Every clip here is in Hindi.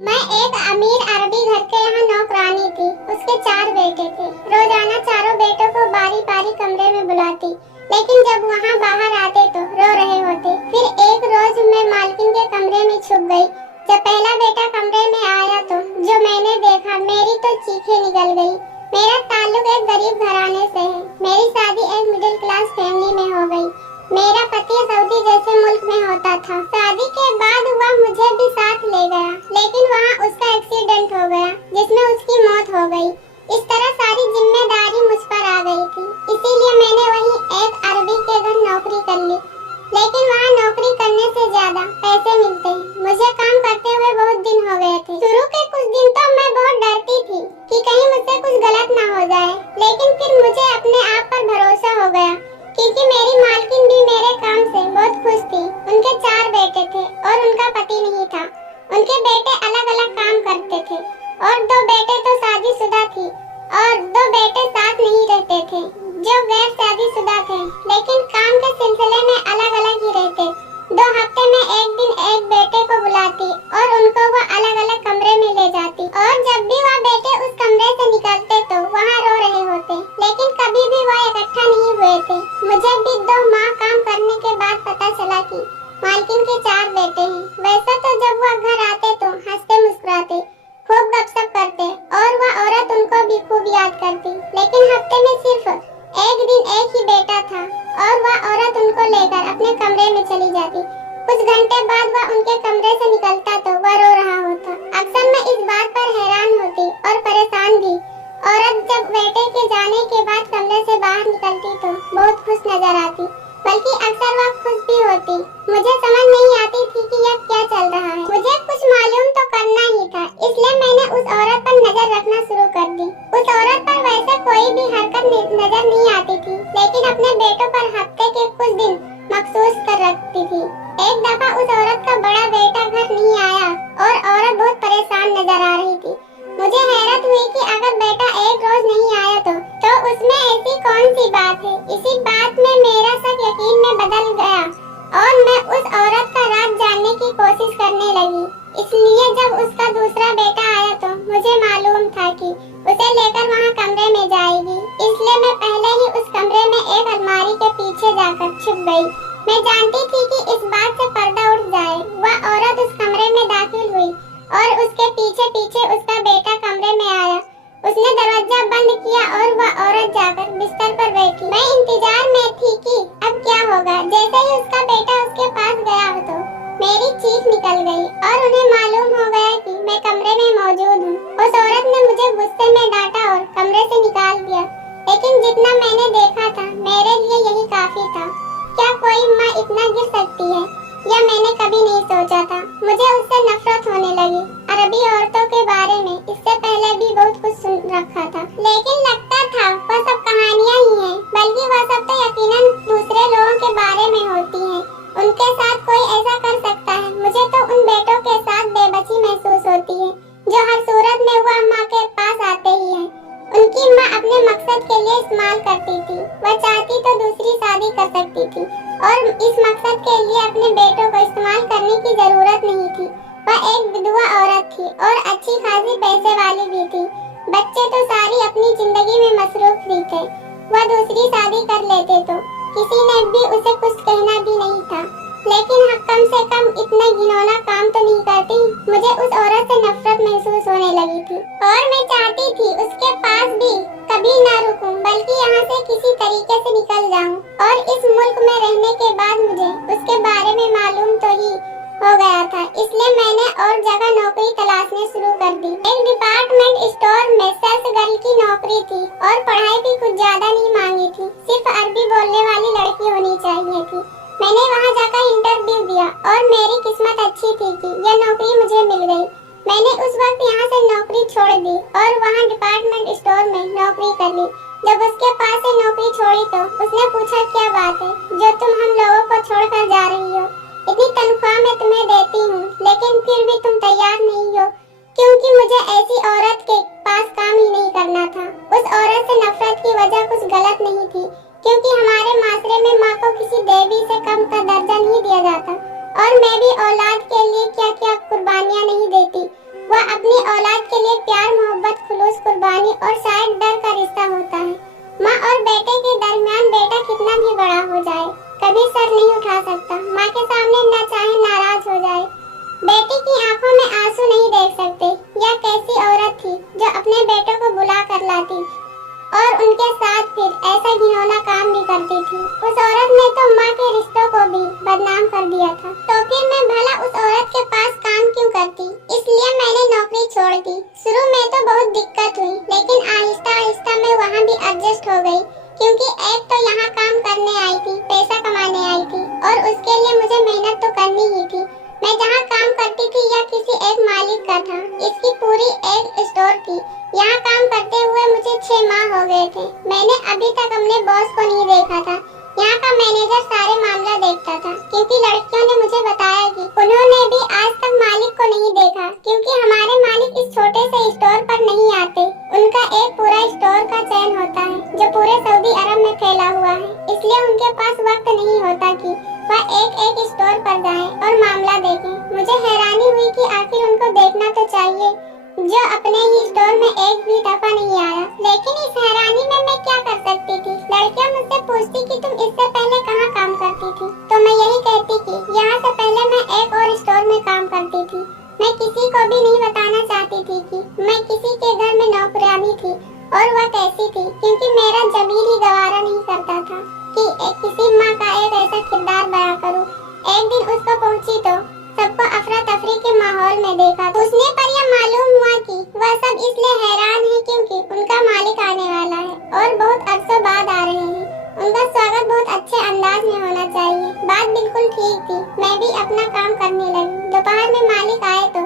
मैं एक अमीर अरबी घर के यहाँ नौकरानी थी। उसके 4 बेटे थे। रोजाना चारों बेटों को बारी बारी कमरे में बुलाती, लेकिन जब वहाँ बाहर आते तो रो रहे होते। फिर एक रोज मैं मालकिन के कमरे में छुप गई। जब पहला बेटा कमरे में आया तो जो मैंने देखा, मेरी तो चीखें निकल गई। मेरा ताल्लुक एक गरीब घराने से है। मेरी शादी एक मिडिल क्लास फैमिली में हो गई। मेरा पति सऊदी जैसे मुल्क में होता था। शादी के बाद वह मुझे भी साथ ले गया, लेकिन वहाँ उसका एक्सीडेंट हो गया जिसमें उसकी मौत हो गई। इस तरह सारी जिम्मेदारी मुझ पर आ गई थी। इसीलिए मैंने वहीं एक अरबी के घर नौकरी कर ली। लेकिन वहाँ नौकरी करने से ज्यादा पैसे मिलते हैं। मुझे काम करते हुए बहुत दिन हो गए थे। शुरू के कुछ दिन तो मैं बहुत डरती थी कि कहीं मुझसे कुछ गलत ना हो जाए, लेकिन फिर मुझे अपने आप पर भरोसा हो गया, क्योंकि मेरी मालकिन भी मेरे काम से बहुत खुश थी। उनके 4 बेटे थे और उनका पति नहीं था। उनके बेटे अलग अलग काम करते थे और 2 बेटे तो शादीशुदा थी और 2 बेटे साथ नहीं रहते थे जो गैर शादीशुदा थे, लेकिन काम के सिलसिले में अलग अलग ही रहते। 2 हफ्ते में एक दिन एक बेटे को बुलाती और उनको वो अलग अलग कमरे में ले जाती, और जब भी वह बेटे उस कमरे से निकलते तो वहाँ रो रहे होते, लेकिन कभी भी वह इकट्ठा नहीं हुए थे। मुझे भी 2 माह काम करने के बाद पता चला कि मालकिन के 4 बेटे हैं। वैसे तो जब वह घर आते तो हंसते मुस्कुराते, खूब गपशप करते और वह औरत उनको भी खूब याद करती, लेकिन हफ्ते में सिर्फ एक दिन एक ही बेटा था और वह औरत उनको लेकर अपने कमरे में चली जाती। कुछ घंटे बाद वह उनके कमरे से निकलता तो वह रो रहा होता। अक्सर मैं इस बात पर हैरान होती और परेशान भी। औरत जब बेटे के जाने के बाद कमरे से बाहर निकलती तो बहुत खुश नजर आती, बल्कि अक्सर वह खुश भी होती। मुझे समझ नहीं आती थी कि यह क्या चल रहा है। मुझे कुछ मालूम तो करना ही था, इसलिए मैंने उस औरत पर नजर रखना शुरू कर दी। उस औरत पर वैसे कोई भी हरकत नजर नहीं आती थी, लेकिन अपने बेटों पर हफ्ते के कुछ दिन मखसूस कर रखती थी। एक दफा उस औरत का बड़ा बेटा घर नहीं आया और औरत बहुत परेशान नजर आ रही थी। मुझे हैरत हुई कि अगर बेटा एक रोज नहीं आया तो उसमें ऐसी कौन सी बात है। इसी बात में मेरा शक यकीन में बदल गया और मैं उस औरत का राज जानने की कोशिश करने लगी। इसलिए जब उसका दूसरा बेटा आया तो मुझे मालूम था कि उसे लेकर वहाँ कमरे में जाएगी, इसलिए मैं पहले ही उस कमरे में एक अलमारी के पीछे जाकर छुप गई। मैं जानती थी कि इस बात से पर्दा उठ जाए। वह औरत उस कमरे में दाखिल हुई और उसके पीछे पीछे उसका बेटा कमरे में आया। उसने दरवाजा बंद किया और वह औरत जाकर बिस्तर पर बैठी। मैं इंतजार में थी कि अब क्या होगा। जैसे ही उसका बेटा उसके पास गया तो मेरी चीख निकल गई और उन्हें मालूम हो गया कि मैं कमरे में मौजूद हूँ। उस औरत ने मुझे गुस्से में डांटा और कमरे से निकाल दिया, लेकिन जितना मैंने देखा था मेरे लिए यही काफी था। क्या कोई माँ इतना गिर सकती है, यह मैंने कभी नहीं सोचा था। मुझे उससे नफरत होने लगी। अरबी औरतों के बारे में इससे पहले भी बहुत कुछ सुन रखा था, लेकिन लगता था वह सब कहानियाँ ही हैं, बल्कि वह सब तो यकीनन दूसरे लोगों के बारे में होती हैं। उनके साथ कोई ऐसा कर सकता है। मुझे तो उन बेटों के साथ बेबसी महसूस होती है जो हर सूरत में वह माँ के पास आते ही हैं। उनकी माँ अपने मकसद के लिए इस्तेमाल करती थी। वह चाहती तो दूसरी शादी कर सकती थी और इस मकसद के लिए अपने बेटों को इस्तेमाल करने की जरूरत नहीं थी। वह एक विधवा औरत थी और अच्छी खासी पैसे वाली भी थी। बच्चे तो सारी अपनी जिंदगी में मसरूफ भी थे। वह दूसरी शादी कर लेते तो किसी ने भी उसे कुछ कहना भी नहीं था, लेकिन कम से कम इतना घिनौना काम तो नहीं करती। मुझे उस औरत से नफरत महसूस होने लगी थी और मैं चाहती थी उसके पास भी कभी ना रुकूं, बल्कि यहाँ से किसी तरीके से निकल जाऊं। और इस मुल्क में रहने के बाद मुझे उसके बारे में मालूम तो ही हो गया था, इसलिए मैंने और जगह नौकरी तलाशने शुरू कर दी। एक डिपार्टमेंट स्टोर में सेल्स गर्ल की नौकरी थी और पढ़ाई भी कुछ ज्यादा नहीं मांगी थी, सिर्फ अरबी बोलने वाली लड़की होनी चाहिए थी। मैंने वहाँ जाकर इंटरव्यू दिया और मेरी किस्मत अच्छी थी कि यह नौकरी मुझे मिल गई। मैंने उस वक्त यहाँ से नौकरी छोड़ दी और वहाँ डिपार्टमेंट स्टोर में नौकरी कर ली। जब उसके पास से नौकरी छोड़ी तो उसने पूछा, क्या बात है जो तुम हम लोगों को छोड़कर जा रही हो? इतनी तनख्वाह मैं तुम्हें देती हूँ, लेकिन फिर भी तुम तैयार नहीं हो, क्योंकि मुझे ऐसी औरत के पास काम ही नहीं करना था। उस औरत से नफरत की वजह कुछ गलत नहीं थी, क्योंकि हमारे माशरे में माँ को किसी देवी से कम का दर्जा नहीं दिया जाता और मैं भी औलाद के लिए क्या क्या कुर्बानियाँ नहीं देती। वह रोज कुर्बानी और शायद डर का रिश्ता होता है। माँ और बेटे के दरमियान बेटा कितना भी बड़ा हो जाए कभी सर नहीं उठा सकता, माँ के सामने न चाहे नाराज हो जाए। बेटी की आंखों में आंसू नहीं देख सकते। यह कैसी औरत थी जो अपने बेटों को बुला कर लाती और उनके साथ फिर ऐसा घिनौना काम भी करती थी। उस औरत ने तो माँ के रिश्तों को भी बदनाम कर दिया था। तो फिर मैं भला उस औरत के पास काम क्यों करती? इसलिए मैंने नौकरी छोड़ दी। शुरू में तो बहुत दिक्कत हुई, लेकिन आहिस्ता आहिस्ता मैं वहाँ भी एडजस्ट हो गई, क्योंकि एक तो यहाँ काम करने आई थी, पैसा कमाने आई थी और उसके लिए मुझे मेहनत तो करनी ही थी। मैं जहाँ काम करती थी यह किसी एक मालिक का था। इसकी पूरी एक स्टोर थी। यहाँ काम करते हुए मुझे 6 माह हो गए थे। मैंने अभी तक अपने बॉस को नहीं देखा था। यहाँ का मैनेजर सारे मामला देखता था, क्योंकि लड़कियों ने मुझे बताया कि उन्होंने भी आज तक मालिक को नहीं देखा, क्योंकि हमारे मालिक इस छोटे से स्टोर पर नहीं आते। उनका एक पूरा स्टोर का चैन होता है जो पूरे सऊदी अरब में फैला हुआ है, इसलिए उनके पास वक्त नहीं होता कि वह एक एक स्टोर पर जाएं और मामला देखें। मुझे हैरानी हुई कि आखिर उनको देखना तो चाहिए जो अपने ही स्टोर में एक भी दफा नहीं आया। लेकिन इस हैरानी में मैं क्या कर सकती थी? लड़कियां मुझसे पूछती कि तुम इससे पहले कहाँ काम करती थी, तो मैं यही कहती कि यहाँ से पहले मैं एक और स्टोर में काम करती थी। मैं किसी को भी नहीं बताना चाहती थी कि मैं किसी के घर में नौकरानी थी और वह कैसी थी, क्योंकि मेरा जमीर ही गवारा नहीं करता था कि किसी माँ का एक ऐसा किरदार बयां करूं। एक दिन उसको पहुंची तो सबको अफरा तफरी के माहौल में देखा। उसने पर यह मालूम हुआ कि वह सब इसलिए हैरान है क्योंकि उनका मालिक आने वाला है और बहुत अरसों बाद आ रहे हैं। उनका स्वागत बहुत अच्छे अंदाज में होना चाहिए। बात बिल्कुल ठीक थी। मैं भी अपना काम करने लगी। दोपहर में मालिक आए तो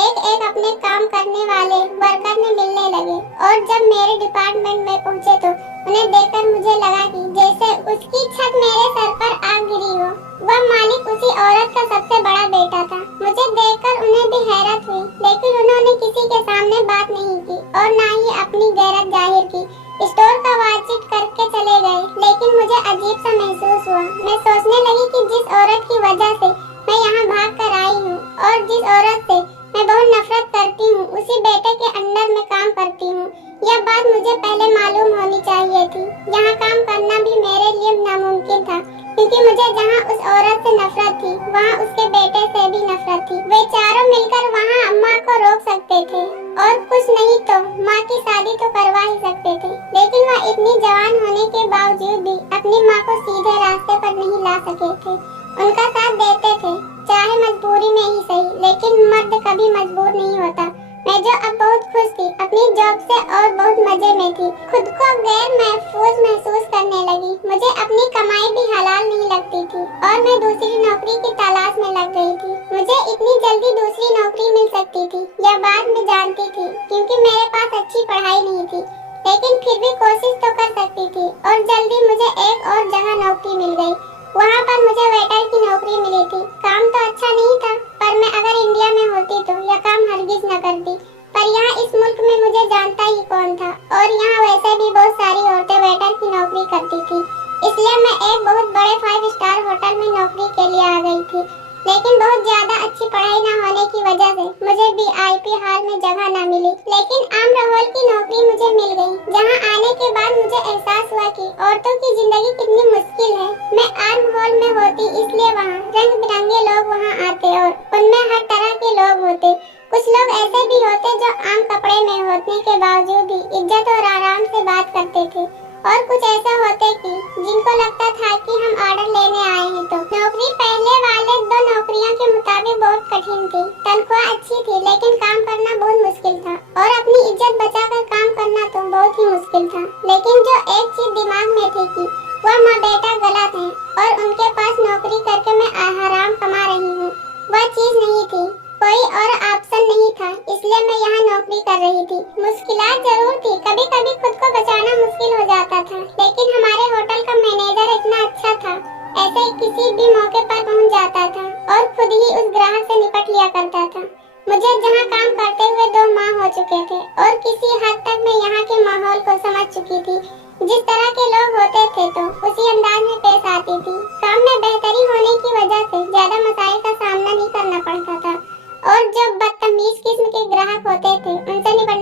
एक एक अपने काम करने वाले वर्कर में मिलने लगे और जब मेरे डिपार्टमेंट में पहुंचे तो उन्हें देखकर मुझे लगा कि जैसे उसकी छत मेरे सर पर आ गिरी हो। वह मालिक उसी औरत का सबसे बड़ा बेटा था। मुझे देखकर उन्हें भी हैरत हुई, लेकिन उन्होंने किसी के सामने बात नहीं की और न ही अपनी गैरत जाहिर की। स्टोर का बातचीत करके चले गए, लेकिन मुझे अजीब सा महसूस हुआ। मैं सोचने लगी कि जिस औरत की वजह से मैं यहाँ भाग कर आई हूँ और जिस औरत से मैं बहुत नफरत करती हूँ, उसी बेटे के अंडर में काम करती हूँ। यह बात मुझे पहले मालूम होनी चाहिए थी। यहाँ काम करना भी मेरे लिए नामुमकिन था, क्योंकि मुझे जहाँ उस औरत से नफरत थी वहाँ उसके बेटे से भी नफरत थी। वे चारों मिलकर वहाँ अम्मा को रोक सकते थे और कुछ नहीं तो माँ की शादी तो करवा ही सकते थे, लेकिन वह इतनी जवान होने के बावजूद भी अपनी माँ को सीधे रास्ते पर नहीं ला सके थे। उनका साथ देते थे, चाहे मजबूरी में ही सही, लेकिन मर्द कभी मजबूर नहीं होता। मैं जो अब बहुत खुश थी अपनी जॉब से और बहुत मजे में थी, खुद को गैर महफूज महसूस करने लगी। मुझे अपनी कमाई भी हलाल नहीं लगती थी और मैं दूसरी नौकरी की तलाश में लग गई थी। मुझे इतनी जल्दी दूसरी नौकरी मिल सकती थी यह बात मैं जानती थी, क्योंकि मेरे पास अच्छी पढ़ाई नहीं थी, लेकिन फिर भी कोशिश तो कर सकती थी और जल्दी मुझे एक और जगह नौकरी मिल गई। वहाँ पर मुझे वेटर की नौकरी मिली थी। काम तो अच्छा नहीं था, पर मैं अगर इंडिया में होती तो यह काम हरगिज न करती। पर यहाँ इस मुल्क में मुझे जानता ही कौन था और यहाँ वैसे भी बहुत सारी औरतें वेटर की नौकरी करती थी, इसलिए मैं एक बहुत बड़े 5 स्टार होटल में नौकरी के लिए आ गई थी। लेकिन बहुत ज्यादा अच्छी पढ़ाई न होने की वजह से मुझे VIP हॉल में जगह न मिली, लेकिन आर्म हॉल की नौकरी मुझे मिल गई, जहां आने के बाद मुझे एहसास हुआ कि औरतों की जिंदगी कितनी मुश्किल है। मैं आर्म हॉल में होती इसलिए वहां रंग बिरंगे लोग वहां आते और उनमें हर तरह के लोग होते। कुछ लोग ऐसे भी होते जो आम कपड़े में होने के बावजूद भी इज्जत और आराम से बात करते थे, और कुछ ऐसे होते कि जिनको लगता था कि हम ऑर्डर लेने आए हैं। तो नौकरी पहले वाले 2 नौकरियों के मुताबिक बहुत कठिन थी। तनख्वाह अच्छी थी, लेकिन काम करना बहुत मुश्किल था और अपनी इज्जत बचाकर काम करना तो बहुत ही मुश्किल था। लेकिन जो एक चीज दिमाग में थी कि वह माँ बेटा गलत है और उनके पास नौकरी करके मैं हराम कमा रही हूँ, वह चीज नहीं थी। कोई और ऑप्शन नहीं था, इसलिए मैं यहाँ नौकरी कर रही थी। मुश्किलात जरूर थी, कभी कभी खुद को बचाना मुश्किल हो जाता था, लेकिन हमारे होटल का मैनेजर इतना अच्छा था, ऐसे किसी भी मौके पर पहुँच जाता था और खुद ही उस ग्राहक से निपट लिया करता था। मुझे जहाँ काम करते हुए 2 माह हो चुके थे और किसी हद तक मैं यहाँ के माहौल को समझ चुकी थी। जिस तरह के लोग होते थे तो उसी अंदाज में पेश आती थी। काम में बेहतरी होने की वजह से ज्यादा मसाइल का सामना नहीं करना पड़ता था और जो बदतमीज किस्म के ग्राहक होते थे उनसे निपटना